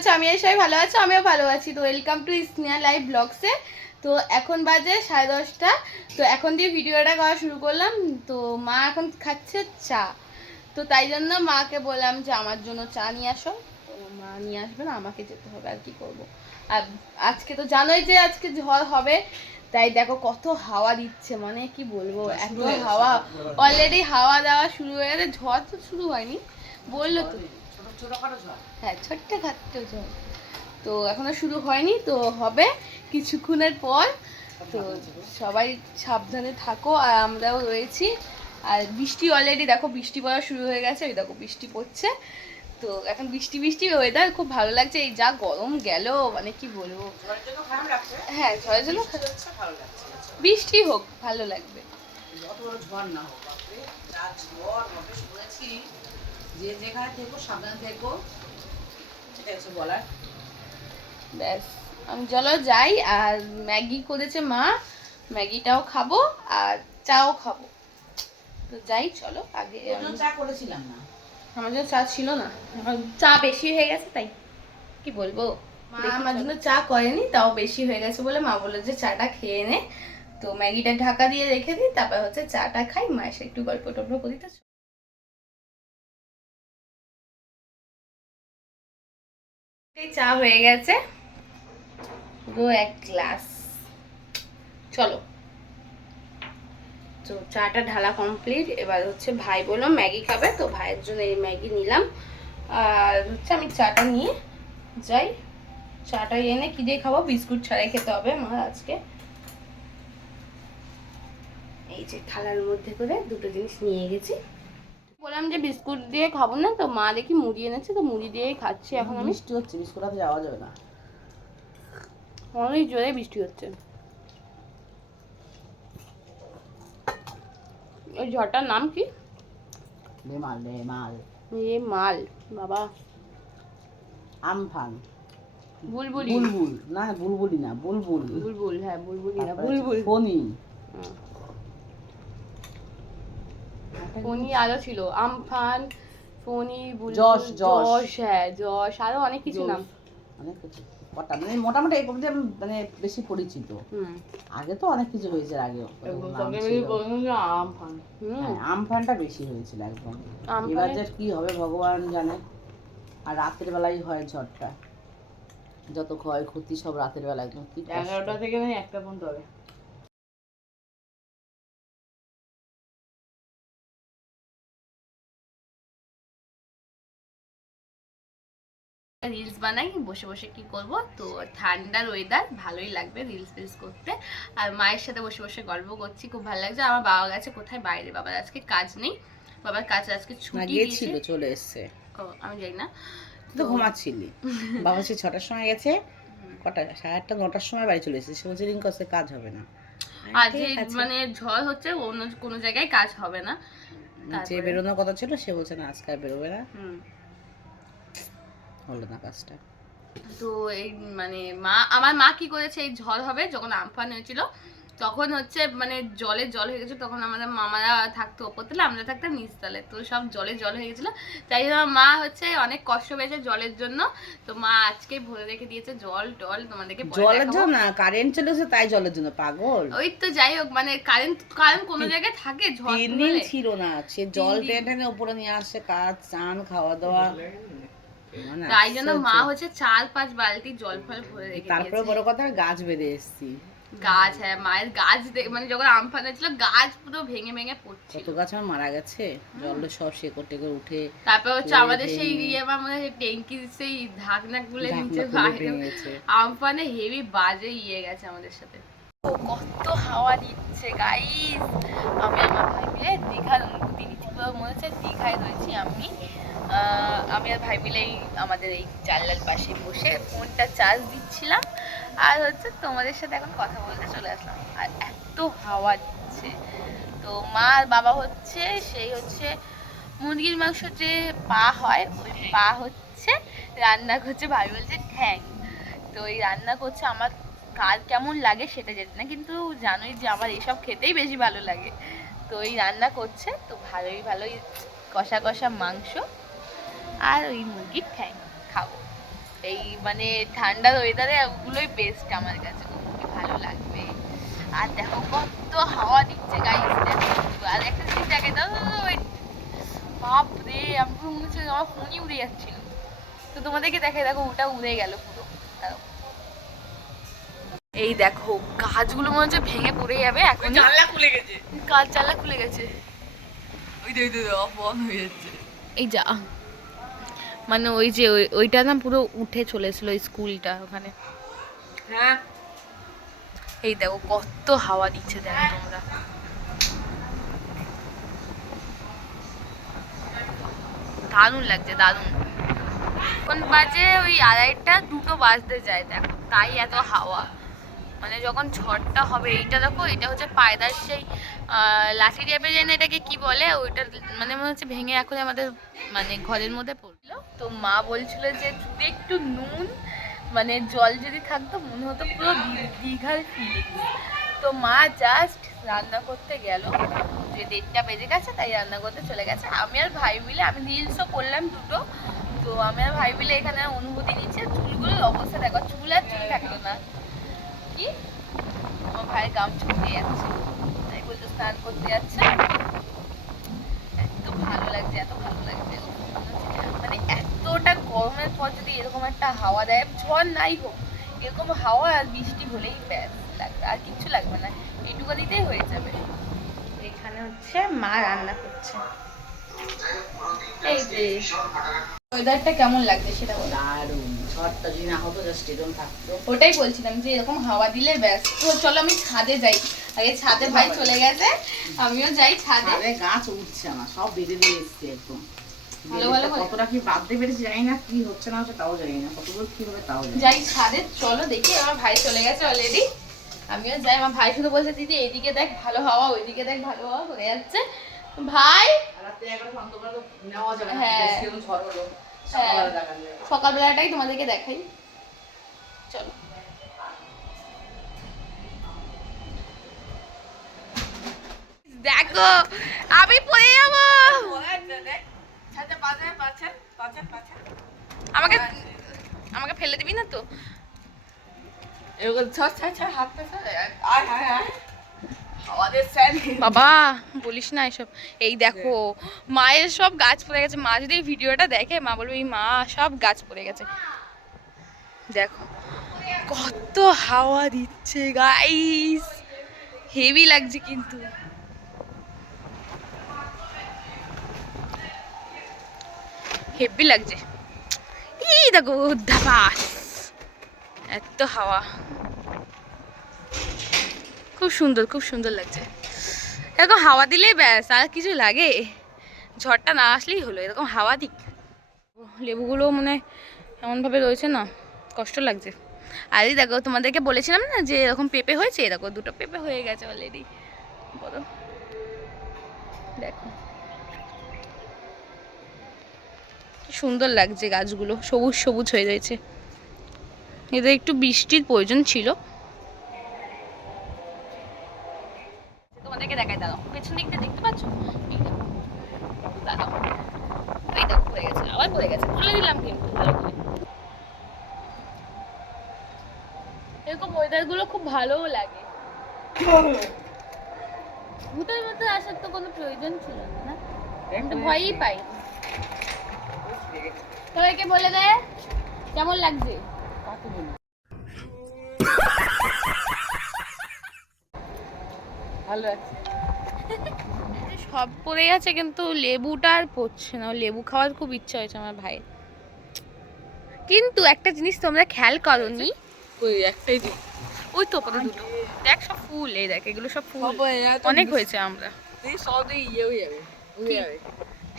আছো? আমি সবাই ভালো আছো, আমিও ভালো আছি। তো ওয়েলকাম টু স্নেহা লাইভ ব্লগসে। তো এখন বাজে 10:30। তো এখন দিয়ে ভিডিওটা করা শুরু করলাম। তো মা এখন খাচ্ছে চা। তো তাই জন্য মাকে বললাম যে আমার জন্য চা নিয়ে আসো। তো মা নিয়ে আসবে না, আমাকে যেতে হবে, আর কি করব। আর আজকে তো জানোই যে আজকে ঝড় হবে। তাই দেখো কত হাওয়া দিচ্ছে, মানে কি বলবো, এত হাওয়া। অলরেডি হাওয়া দেওয়া শুরু হয়ে গেছে, ঝড় তো শুরু হয়নি, বললো তো। হ্যাঁ, ছোট্ট খাট্ট ঝড় তো এখনো শুরু হয়নি, তো হবে কিছুক্ষণের পর। তো সবাই সাবধানে থাকো, আর আমরাও রয়েছি। আর বৃষ্টি অলরেডি দেখো, বৃষ্টি পড়া শুরু হয়ে গেছে, ওই দেখো বৃষ্টি পড়ছে। তো এখন বৃষ্টি বৃষ্টি ওয়েদার খুব ভালো লাগছে। এই যা গরম গেল, মানে কি বলবো। হ্যাঁ, ঝড়ের জন্য বৃষ্টি হোক, ভালো লাগবে। যে যেখানে থেকো সাবধানে থেকো, সেটা হচ্ছে বলার। ব্যাস, আমি চলো যাই। আর ম্যাগি করেছে মা, ম্যাগিটাও খাবো আর চাও খাবো। তো যাই, চলো আগে। চা করেছিলাম না, আমার জন্য চা ছিল না, আমার চা বেশি হয়ে গেছে, তাই কি বলবো। মা আমার জন্য চা করেনি, তাও বেশি হয়ে গেছে বলে মা বললো যে চাটা খেয়ে নে। তো ম্যাগিটা ঢাকা দিয়ে রেখে দিই, তারপর হচ্ছে চাটা খাই, মায়ের সাথে একটু গল্প টল্প করি। তো চা হয়ে গেছে, পুরো 1 গ্লাস। চলো, তো চাটা ঢালা কমপ্লিট। এবার হচ্ছে ভাই বললো ম্যাগি খাবে, তো ভাইয়ের জন্য এই ম্যাগি নিলাম। আর হচ্ছে আমি চাটা নিয়ে যাই। চাটা এনে কি দিয়ে খাবো, বিস্কুট ছাড়াই খেতে হবে আমার আজকে। এই যে থালার মধ্যে করে দুটো জিনিস নিয়ে গেছি। বললাম যে বিস্কুট দিয়ে খাবো না, তো মা দেখি মুড়ি এনেছে, তো মুড়ি দিয়েই খাচ্ছি এখন আমি। বৃষ্টি হচ্ছে, বিস্কুট হাতে যাওয়া যাবে না। অনেক জোরে বৃষ্টি হচ্ছে। ওই ঝড়টার নাম কি? রেমাল রেমাল। এ মাল বাবা। আমফান। বুলবুলি। বুলবুল না, বুলবুলি না, বুলবুল। বুলবুল, হ্যাঁ বুলবুলি না, বুলবুল। ফণি। ফণি আরো ছিল, আমফান, ফণি, বুলবুল, যশ, যশ। যশ, হ্যাঁ যশ, আরো অনেক কিছু নাম। অনেক কিছু কটা, মানে মোটামুটি এই পর্যন্ত মানে বেশি পরিচিত। আগে তো অনেক কিছু হয়েছে, আগে আমফান। আমফানটা বেশি হয়েছিল একদম। এবার যে কি হবে ভগবান জানে। আর রাতের বেলায় হয় ঝড়টা, যত ক্ষয়ক্ষতি সব রাতের বেলা, একদম কি 11টা থেকে না 1টা পর্যন্ত হবে। রিলস বানাই বসে বসে, কি করব। তো ঠান্ডার ওয়েদার, ভালোই লাগবে রিলস ফিলস করতে। আর মায়ের সাথে বসে বসে গল্প করছি, খুব ভালো লাগছে। আমার বাবা গেছে কোথায়, বাইরে। বাবার আজকে কাজ নেই, বাবার কাজ আজকে ছুটি গিয়েছিল, চলে এসছে। ও আমি জানি না, তো ঘুমাচ্ছিলি। বাবা সে 6টার সময় গেছে, কটা 8:30 9টার সময় বাড়ি চলে এসেছে। সে বলছে রিঙ্কসে কাজ হবে না। আজ মানে ঝড় হচ্ছে, অন্য কোনো জায়গায় কাজ হবে না। যে বেরোনোর কথা ছিল সে বলছে না, আজকে আর বেরোবে না। হলো না কাজটা। তো এই মানে আমার মা কি করেছে, এই ঝড় হবে যখন আমফান হয়েছিল, তখন হচ্ছে মানে জলে জল হয়ে গেছে। তখন আমাদের মামারা থাকতো ওপরতলে, আমরা থাকতাম নিচতলে। তো সব জলে জল হয়ে গেছিলো, তাই জন্য মা হচ্ছে অনেক কষ্ট পেয়েছে জলের জন্য। তো মা আজকে ভরে রেখে দিয়েছে জল টল, তোমাদেরকে জলের জন্য না, কারেন্ট চলেছে তাই জলের জন্য, পাগল। ওই তো যাই হোক, মানে কারেন্ট কোনো জায়গায় থাকে, ঝড় 3 দিন ছিল না, সে জল টেনে উপরে নিয়ে আসে, কাজ চান খাওয়া দাওয়া। তাই জন্য মা হচ্ছে 4-5 বালতি জল ফল ভরে রেখে দিয়েছে। তারপরে বড় কথা, গাছ বেঁধে এসেছি। গাছ, হ্যাঁ মায়ের গাছ মানে যখন আমফান হয়েছিল গাছ পুরো ভেঙে ভেঙে পড়ছিল। কত গাছ আমার মারা গেছে, জলে সব শেকড় টেকড় উঠে। তারপর হচ্ছে আমাদের সেই আমার মনে হয় ট্যাঙ্কির সেই ঢাকনা গুলো নিচে আমফানে হেভি বাজে গেছে আমাদের সাথে। কত হাওয়া দিচ্ছে গাইস। আমি আমার ভাই মিলে দীঘার অনুভূতি নিচ্ছি, মনে হচ্ছে দীঘায় রয়েছি আমি। আমি আর ভাই মিলেই আমাদের এই জানলার পাশে বসে ফোনটা চার্জ দিচ্ছিলাম, আর হচ্ছে তোমাদের সাথে এখন কথা বলতে চলে আসলাম। আর এত হাওয়া দিচ্ছে। তো মা আর বাবা হচ্ছে সেই হচ্ছে মুরগির মাংস যে পা হয়, ওই পা হচ্ছে রান্না করছে। ভাই বলছে ঠ্যাং। তো এই রান্না করছে, আমার কার কেমন লাগে সেটা জানি না, কিন্তু জানোই যে আমার এইসব খেতেই বেশি ভালো লাগে। তো এই রান্না করছে, তো ভালোই কষা কষা মাংস আর ওই মুরগির ঠ্যাং খাবো। এই মানে ঠান্ডার ওয়েদারে ওগুলোই বেস্ট আমার কাছে, খুব ভালো লাগবে। আর দেখো কত হাওয়া দিচ্ছে গাইস, দেখো। আর একটা জিনিস দেখে দাও, বাপ রে, আমি পুরো মনে হচ্ছে আমার ফোনই উড়ে যাচ্ছিল। তো তোমাদেরকে দেখে, দেখো ওটা উড়ে গেল পুরো। এই দেখো গাছগুলো মনে হচ্ছে ভেঙে পড়ে যাবে এখন। জানলা খুলে গেছে, কাজ জানলা খুলে গেছে, ওই যে অফ অন হয়ে যাচ্ছে। এই যা, মানে ওই যে ওইটা না পুরো উঠে চলেছিল স্কুলটা ওখানে। হ্যাঁ, এই দেখো কত হাওয়া দিচ্ছে, দেখো তোমরা। দারুণ লাগছে, দারুণ। এখন বাজে ওই 2:30 2টো বাজতে যায়, দেখো তাই এত হাওয়া। মানে যখন ঝড়টা হবে, এইটা দেখো, এটা হচ্ছে পায়দার সেই লাঠি টাইপের, জানি না এটাকে কি বলে, ওইটা মানে মনে হচ্ছে ভেঙে এখন আমাদের মানে ঘরের মধ্যে পড়লো। তো মা বলছিল যে যদি একটু নুন মানে জল যদি থাকতো মনে হতো পুরো দীঘার ফিলিং। তো মা জাস্ট রান্না করতে গেল, যে 1:30 বেজে গেছে তাই রান্না করতে চলে গেছে। আমি আর ভাই মিলে, আমি রিলসও করলাম 2টো। তো আমি আর ভাই মিলে এখানে অনুভূতি নিচ্ছে। চুলগুলোর অবস্থা দেখো, চুল আর চুল থাকলো না। কি আমার ভাইয়ের গাম ছুটে যাচ্ছে, তাই বলতে স্নান করতে যাচ্ছে। এত ভালো লাগছে, এত ভালো লাগছে, মানে এতটা গরমের পর যদি এরকম একটা হাওয়া দেয়, ঝড় নাই হোক, এরকম হাওয়া আর বৃষ্টি হলেই ব্যাস লাগবে, আর কিচ্ছু লাগবে না, এইটুকুনিতেই হয়ে যাবে। এখানে হচ্ছে মা রান্না করছে। এই যে ওয়েদারটা কেমন লাগছে সেটা বলো। দারুণ। ঝড়টা যদি না হতো, জাস্ট এরকম থাকতো। ওটাই বলছিলাম যে এরকম হাওয়া দিলে ব্যাস। তো চলো আমি ছাদে যাই, আগে ছাদে ভাই চলে গেছে, আমিও যাই ছাদে। আরে গাছ উঠছে আমার, সব বেঁধে দিয়ে এসছে একদম। ভালো ভালো কতটা কি বাঁধতে পেরেছি জানি না, কি হচ্ছে না হচ্ছে তাও জানি না, কতদূর কি হবে তাও জানি না। যাই ছাদে, চলো দেখি। আমার ভাই চলে গেছে অলরেডি, আমিও যাই। আমার ভাই শুধু বলছে দিদি এইদিকে দেখ ভালো হাওয়া, ওইদিকে দেখ ভালো হাওয়া হয়ে যাচ্ছে। ভাই রাতে একবার অন্ধকার তো নেওয়া যাবে না, হ্যাঁ। কিরকম ঝড় হলো সকালবেলা দেখান যাবে। সকালবেলাটাই তোমাদেরকে দেখাই, চলো। দেখো আমি পড়ে যাবো, আমাকে আমাকে ফেলে দিবি না তো? বাবা বলিস না এসব। এই দেখো মায়ের সব গাছ পড়ে গেছে, মা যদি এই ভিডিওটা দেখে মা বলবে এই মা সব গাছ পড়ে গেছে। দেখো কত হাওয়া দিচ্ছে গাইস, হেভি লাগছে কিন্তু। হেভি লাগছে, এই দেখো ধাপাস, এত হাওয়া, খুব সুন্দর, খুব সুন্দর লাগছে। এরকম হাওয়া দিলেই ব্যাস, আর কিছু লাগে, ঝড়টা না আসলেই হলো, এরকম হাওয়া দিক। লেবুগুলো মানে এমনভাবে রয়েছে না, কষ্ট লাগছে। আর এই দেখো তোমাদেরকে বলেছিলাম না যে এরকম পেঁপে হয়েছে, দেখো 2টো পেঁপে হয়ে গেছে অলরেডি, বলো দেখো কি সুন্দর লাগছে, গাছগুলো সবুজ সবুজ হয়ে রয়েছে। এদের একটু বৃষ্টির প্রয়োজন ছিল। তোমাদেরকে দেখাই, দাঁড়াও পেছন দিকটা দেখতে পাচ্ছ, এই দেখো, দাঁড়াও, এই দেখো পড়ে গেছে, আবার পড়ে গেছে, তুলে দিলাম কিন্তু ভালো করে। এরকম ওয়েদার গুলো খুব ভালোও লাগে। ভূতের মধ্যে আসার তো কোনো প্রয়োজন ছিল না, আমি তো ভয়ই পাই। সবাইকে বলে দেয় কেমন লাগছে। ভালো আছে, সব পড়ে গেছে কিন্তু লেবুটা আর পড়ছে না, লেবু খাওয়ার খুব ইচ্ছা হয়েছে আমার ভাইয়ের। কিন্তু একটা জিনিস তোমরা খেয়াল করোনি, ওই একটাই দিন, ওই তো কত 2টো, দেখ সব ফুল, এই দেখ এগুলো সব ফুল, অনেক হয়েছে। আমরা সব ইয়ে হয়ে যাবে, উড়ে যাবে,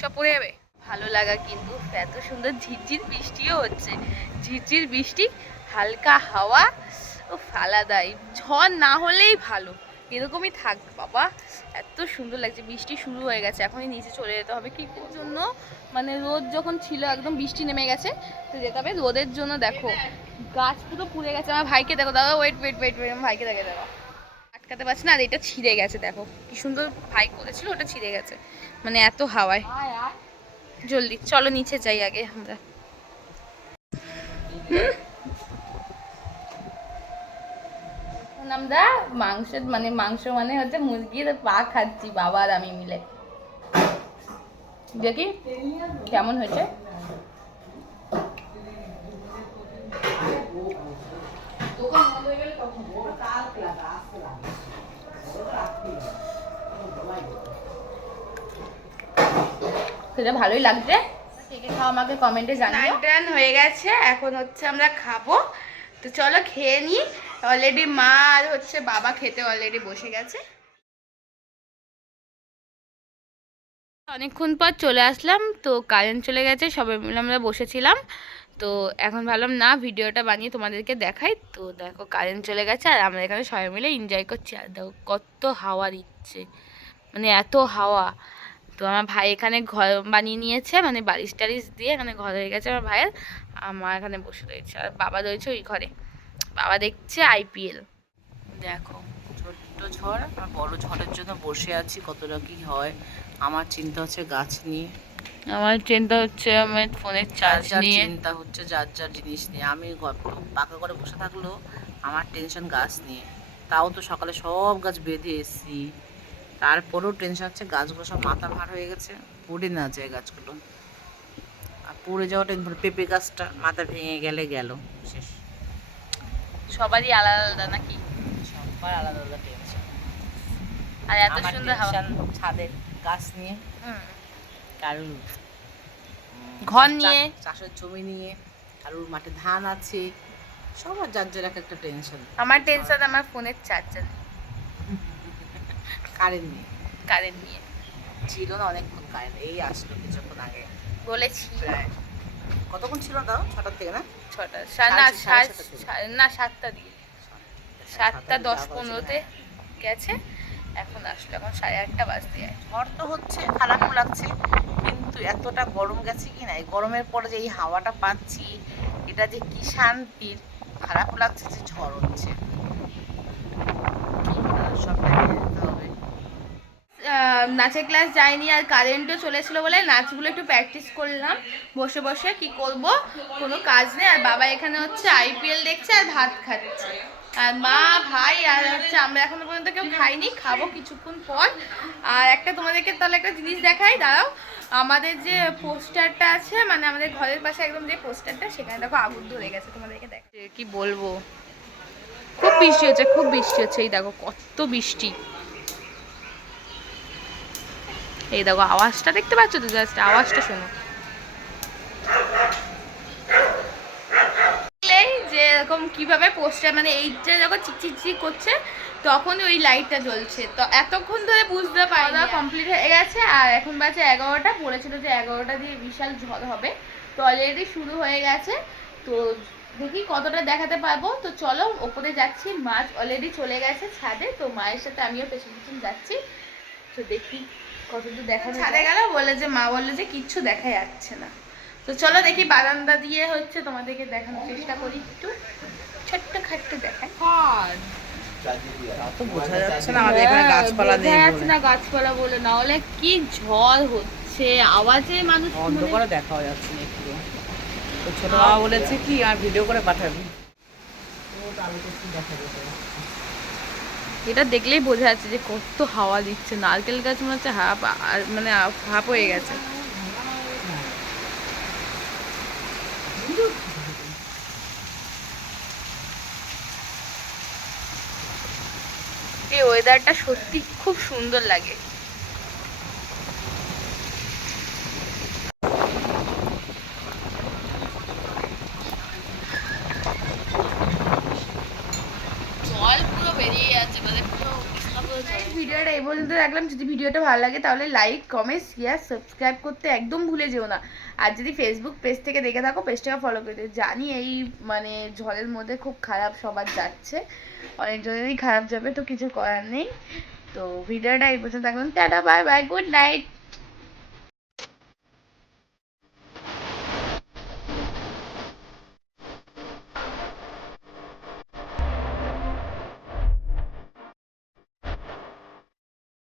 সব পড়ে যাবে। ভালো লাগা কিন্তু, এত সুন্দর ঝিরঝির বৃষ্টিও হচ্ছে, ঝিরঝির বৃষ্টি, হালকা হাওয়া, ও আলাদাই। ঝড় না হলেই ভালো, এরকমই থাক বাবা, এত সুন্দর লাগছে। বৃষ্টি শুরু হয়ে গেছে, এখনই নিচে চলে যেতে হবে। কি জন্য, মানে রোদ যখন ছিল একদম বৃষ্টি নেমে গেছে, তো যেতে হবে। রোদের জন্য দেখো গাছ পুরো পুড়ে গেছে। আমার ভাইকে দেখো, দাদা ওয়েট ওয়েট ওয়েট ওয়েট, আমার ভাইকে দেখে দেখো, আটকাতে পারছি না। আর এটা ছিঁড়ে গেছে, দেখো কি সুন্দর ভাই করেছিল, ওটা ছিঁড়ে গেছে, মানে এত হাওয়ায়। জলদি চলো নিচে যাই আগে আমরা। আমরা মাংস মানে হচ্ছে মুরগির পা খাচ্ছি বাবা আর আমি মিলে। দেখি কেমন হয়েছে। সেটা ভালোই লাগছে। কে খাও আমাকে কমেন্টে জানিও। টান হয়ে গেছে, এখন হচ্ছে আমরা খাবো। তো চলো খেয়ে নিই। অলরেডি মা আর হচ্ছে বাবা খেতে অলরেডি বসে গেছে। অনেকক্ষণ পর চলে আসলাম, তো কারেন্ট চলে গেছে, সবাই মিলে আমরা বসেছিলাম। তো এখন ভাবলাম না ভিডিওটা বানিয়ে তোমাদেরকে দেখাই। তো দেখো কারেন্ট চলে গেছে আর আমরা এখানে সবাই মিলে এনজয় করছি। আর দেখো কত হাওয়া দিচ্ছে, মানে এত হাওয়া। তো আমার ভাই এখানে ঘর বানিয়ে নিয়েছে, মানে বালিশ টালিশ দিয়ে এখানে ঘর হয়ে গেছে আমার ভাইয়ের। আমার এখানে বসে রয়েছে আর বাবা রয়েছে ওই ঘরে, বাবা দেখছে IPL। দেখো ছোট্ট ঝড় আর বড় ঝড়ের জন্য বসে আছি, কতটা কি হয়। আমার চিন্তা হচ্ছে গাছ নিয়ে, আমার চিন্তা হচ্ছে আমার ফোনের চার্জ নিয়ে, চিন্তা হচ্ছে যার যার জিনিস নিয়ে। আমি পাকা করে বসে থাকলেও আমার টেনশন গাছ নিয়ে। তাও তো সকালে সব গাছ বেঁধে এসছি, তারপরেও টেনশন হচ্ছে গাছগুলো সব মাথা ভার হয়ে গেছে, পড়ে না যায় গাছগুলো। আর পড়ে যাওয়া টেনশন, পেঁপে গাছটা মাথা ভেঙে গেলে গেল শেষ। সবারই আলাদা আলাদা নাকি? সবার আলাদা আলাদা টেনশন। আর এত সুন্দর হাওয়া ছাদের গাছ নিয়ে, কারণ ঘর নিয়ে, চাষের জমি নিয়ে, কারোর মাঠে ধান আছে, সবার যার যার একটা টেনশন। আমার টেনশন আমার ফোনের চার্জার, কারেন্ট নিয়ে ছিল না অনেকক্ষণ কারেন্ট, এই আসলো কিছুক্ষণ আগে। বলেছি প্রায় কতক্ষণ ছিল তাও? 6টার থেকে না? 6টা না 7টা দিয়ে, 7টা 10-15-তে গেছে, এখন আসলো, এখন 8:30 বাজতে যায়। ঝড় তো হচ্ছে, খারাপও লাগছে, কিন্তু এতটা গরম গেছে কি না, এই গরমের পরে যে এই হাওয়াটা পাচ্ছি, এটা যে কি শান্তির। খারাপও লাগছে যে ঝড় হচ্ছে, সবটা নিয়ে যেতে হবে। নাচের ক্লাস যাইনি আর কারেন্টও চলেছিল বলে নাচগুলো একটু প্র্যাকটিস করলাম বসে বসে। কি করব, কোনো কাজ নেই। আর বাবা এখানে হচ্ছে IPL দেখছে আর ভাত খাচ্ছে, আর মা ভাই আর হচ্ছে আমরা এখনো পর্যন্ত কেউ খাইনি, খাবো কিছুক্ষণ পর। আর একটা তোমাদেরকে তাহলে একটা জিনিস দেখাই, দাঁড়াও। আমাদের যে পোস্টারটা আছে, মানে আমাদের ঘরের পাশে একদম যে পোস্টারটা, সেখানে দেখো আগুন ধরে গেছে, তোমাদেরকে দেখ। কি বলবো, খুব বৃষ্টি হচ্ছে, খুব বৃষ্টি হচ্ছে। এই দেখো কত বৃষ্টি, এই দেখো আওয়াজটা দেখতে পাচ্ছ তো, জাস্ট আওয়াজটা শোনো। যে এরকম কিভাবে পোস্টার, মানে এইটা যখন চিকচিক করছে তখন ওই লাইটটা জ্বলছে। তো এতক্ষণ ধরে বুঝতে পারি না। কমপ্লিট হয়ে গেছে আর এখন বাজে 11টা, বলেছিল যে 11টা দিয়ে বিশাল ঝড় হবে, তো অলরেডি শুরু হয়ে গেছে। তো দেখি কতটা দেখাতে পারবো। তো চলো ওপরে যাচ্ছি, মাছ অলরেডি চলে গেছে ছাদে, তো মায়ের সাথে আমিও পেছন পেছন যাচ্ছি। তো দেখি কতদূর দেখা ছাদে গেল, বলে যে মা বললো যে কিচ্ছু দেখা যাচ্ছে না। তো চলো দেখি বারান্দা দিয়ে হচ্ছে তোমাদেরকে দেখানোর চেষ্টা করি, একটু ছোট্ট খাট্ট দেখাই। তো বোঝা যাচ্ছে না আমাদের এখানে গাছপালা নেই, বোঝা যাচ্ছে না গাছপালা বলে, না হলে কি ঝড় হচ্ছে, আওয়াজে মানুষ অন্ধকারে দেখা যাচ্ছে না একটু। তো ছোট বাবা বলেছে কি আর ভিডিও করে পাঠাবি, এটা দেখলেই বোঝা যাচ্ছে যে কত হাওয়া দিচ্ছে। নারকেল গাছ মনে হচ্ছে হাফ, মানে হাফ হয়ে গেছে। এই ওয়েদারটা সত্যি খুব সুন্দর লাগে। জল পুরো বেরিয়ে যাচ্ছে, মানে পুরো ভিডিওটা এই পর্যন্ত রাখলাম। যদি ভিডিওটা ভালো লাগে তাহলে লাইক কমেন্ট শেয়ার সাবস্ক্রাইব করতে একদম ভুলে যেও না। আর যদি ফেসবুক পেজ থেকে দেখে থাকো, পেজটাকে ফলো করে দিও। জানি এই মানে ঝড়ের মধ্যে খুব খারাপ সবার যাচ্ছে, অনেকজনেরই খারাপ যাবে, তো কিছু করার নেই। তো ভিডিওটা এই পর্যন্ত রাখলাম, tata bye bye, good night.